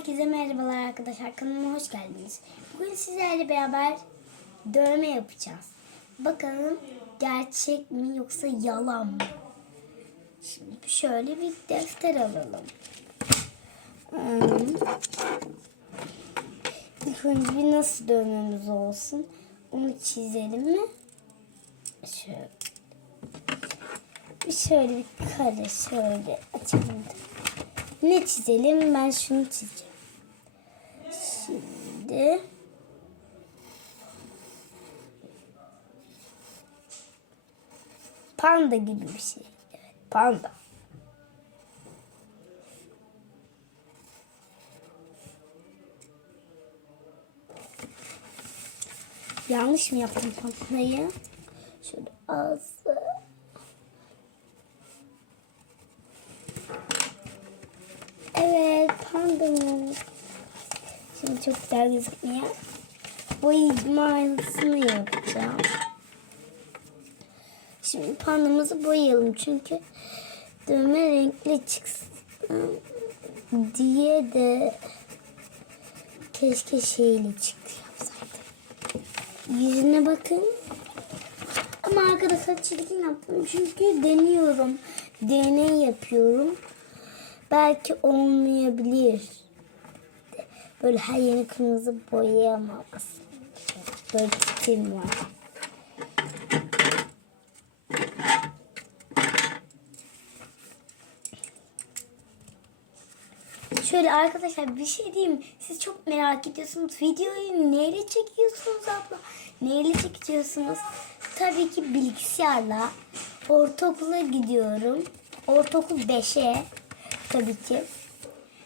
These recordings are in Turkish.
Herkese merhabalar arkadaşlar. Kanalıma hoş geldiniz. Bugün sizlerle beraber dövme yapacağız. Bakalım gerçek mi yoksa yalan mı? Şimdi şöyle bir defter alalım. Hmm. İlk önce bir nasıl dövmemiz olsun? Onu çizelim mi? Şöyle. Şöyle bir kare şöyle açalım. Ne çizelim? Ben şunu çizeceğim. Şimdi panda gibi bir şey. Evet, panda. Yanlış mı yaptım pandayı? Şöyle ağzı. Evet pandamız. Şimdi çok güzel gözükmüyor. Boyayma aynısını yapacağım. Şimdi pandamızı boyayalım çünkü dövme renkli çıksın diye de keşke şeyle çıktı yapsaydım. Yüzüne bakın. Ama arkadaşlar çirkin yaptım çünkü deniyorum. Deney yapıyorum. Belki olmayabilir. Böyle her yeni kırmızı boyayamaz. Böyle tikim var. Şöyle arkadaşlar bir şey diyeyim. Siz çok merak ediyorsunuz. Videoyu neyle çekiyorsunuz abla? Neyle çekiyorsunuz? Tabii ki bilgisayarla. Ortaokula gidiyorum. Ortaokul 5'e tabii ki.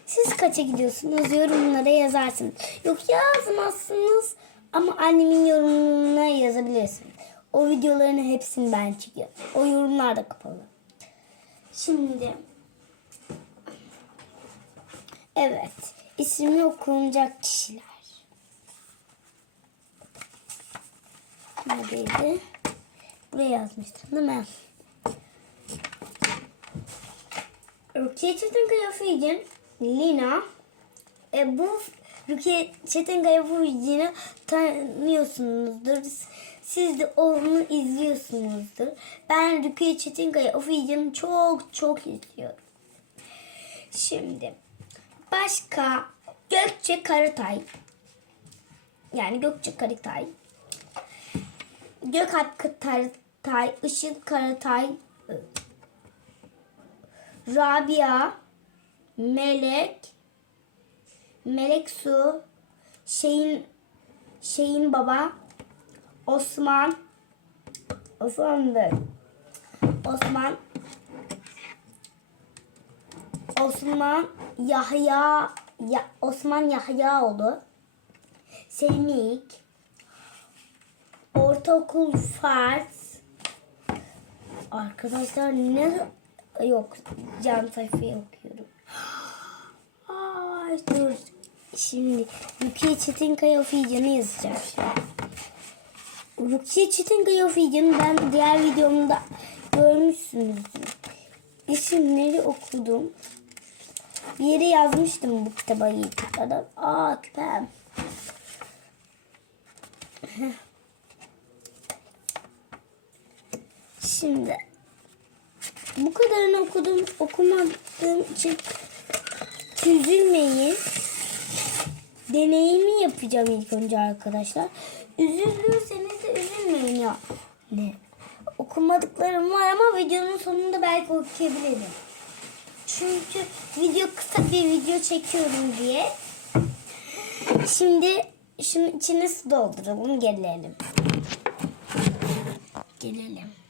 Siz kaça gidiyorsunuz? Yorumlara yazarsınız. Yok yazmazsınız ama annemin yorumuna yazabilirsiniz. O videoların hepsini ben çekiyorum. O yorumlar da kapalı. Şimdi Evet. İsimli okunacak kişiler. Neredeydi? Buraya yazmıştım değil mi? Çetinkaya Figen, Lina. E, bu Rukiye Çetinkaya Figen'i tanıyorsunuzdur. Siz de onu izliyorsunuzdur. Ben Rukiye Çetinkaya Figen'i çok çok izliyorum. Şimdi başka Gökçe Karatay. Yani Gökçe Karatay. Gökalp Karatay, Işıl Karatay, Rabia, Melek, Melek Su, Şeyin, Şeyin Baba, Osman, Osman'dır. Osman, Osman Yahya, ya, Osman Yahyaoğlu, Semik, Ortaokul Fars, Arkadaşlar ne yok can sayfayı okuyorum. Dur. Şimdi Rukiye Çetinkaya Ofican'ı yazacağım. Rukiye Çetinkaya Ofican'ı ben diğer videomda görmüşsünüzdür. İsimleri okudum. Bir yere yazmıştım bu kitaba YouTube'da. Aa küpem. Şimdi bu kadarını okudum okumadığım için üzülmeyin. Deneyimi yapacağım ilk önce arkadaşlar. Üzülürseniz de üzülmeyin ya. Ne? Okumadıklarım var ama videonun sonunda belki okuyabilirim. Çünkü video kısa bir video çekiyorum diye. Şimdi şunun içine su dolduralım gelelim. Gelelim.